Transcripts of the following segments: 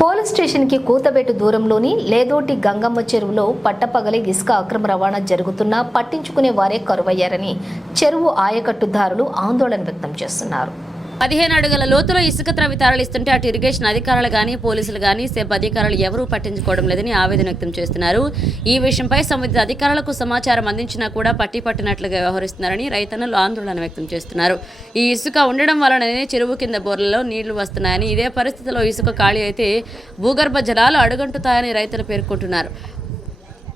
Police స్టేషన్కి కూతబెట్టు దూరంలోని లేదోటి గంగమ్మ చెరువులో పట్టపగలి ఇసుక అక్రమ రవాణా జరుగుతున్నా పట్టించుకునే వారే కరువయ్యారని చెరువు ఆయకట్టుదారులు ఆందోళన వ్యక్తం చేస్తున్నారు. 15 అడుగుల లోతులో ఇసుక త్రవ్వి తరలిస్తుంటే అటు ఇరిగేషన్ అధికారులు కానీ పోలీసులు కానీ సెబ్ అధికారులు ఎవరూ పట్టించుకోవడం లేదని ఆవేదన వ్యక్తం చేస్తున్నారు. ఈ విషయంపై సంబంధిత అధికారులకు సమాచారం అందించినా కూడా పట్టినట్లుగా వ్యవహరిస్తున్నారని రైతన్నలు ఆందోళన వ్యక్తం చేస్తున్నారు. ఈ ఇసుక ఉండడం వలననే చెరువు కింద బోర్లలో నీళ్లు వస్తున్నాయని, ఇదే పరిస్థితిలో ఇసుక ఖాళీ అయితే భూగర్భ జలాలు అడుగంటుతాయని రైతులు పేర్కొంటున్నారు.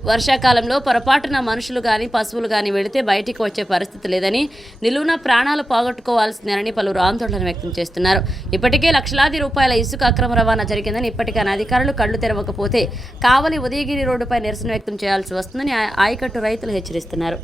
వర్షాకాలంలో పొరపాటున మనుషులు కానీ పశువులు కానీ వెళితే బయటికి వచ్చే పరిస్థితి లేదని, నిలువున ప్రాణాలు పోగొట్టుకోవాల్సిందేనని పలువురు ఆందోళన వ్యక్తం చేస్తున్నారు. ఇప్పటికే లక్షలాది రూపాయల ఇసుక అక్రమ రవాణా జరిగిందని, ఇప్పటికైనా అధికారులు కళ్లు తెరవకపోతే కావలి ఉదయగిరి రోడ్డుపై నిరసన వ్యక్తం చేయాల్సి వస్తుందని ఆయకట్టు రైతులు హెచ్చరిస్తున్నారు.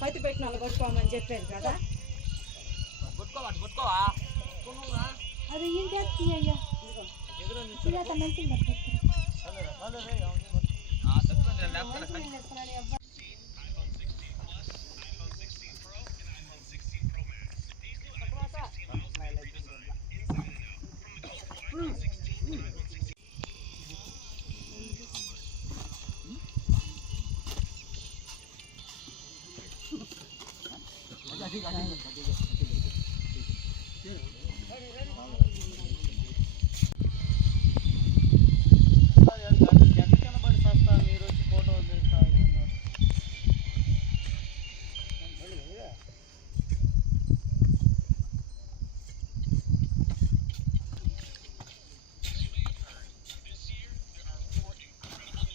పైతి పెట్టిన వాళ్ళు కొట్టుకోమని చెప్పారు కదా, అది ఇంటి అయ్యా